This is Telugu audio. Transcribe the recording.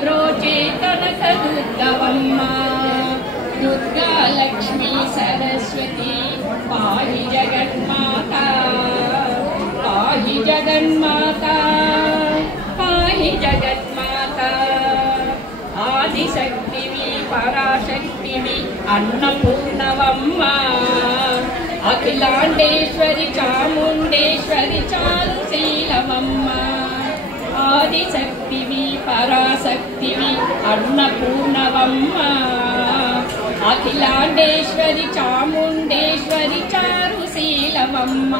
బ్రోచే కనక దుర్గవమ్మ దుర్గా లక్ష్మీ సరస్వతి పాహి జగన్మాత పాహి జగన్మాత పాహి జగన్మాత ఆదిశక్తివి పరాశక్తివి అన్నపూర్ణవమ్మ అఖిలాండేశ్వరి చాముండేశ్వరి చారుశీలవమ్మ ఆదిశక్తివి పరాశక్తివి అన్నపూర్ణవమ్మ అఖిలాండేశ్వరి చాముండేశ్వరి చారుశీలవమ్మ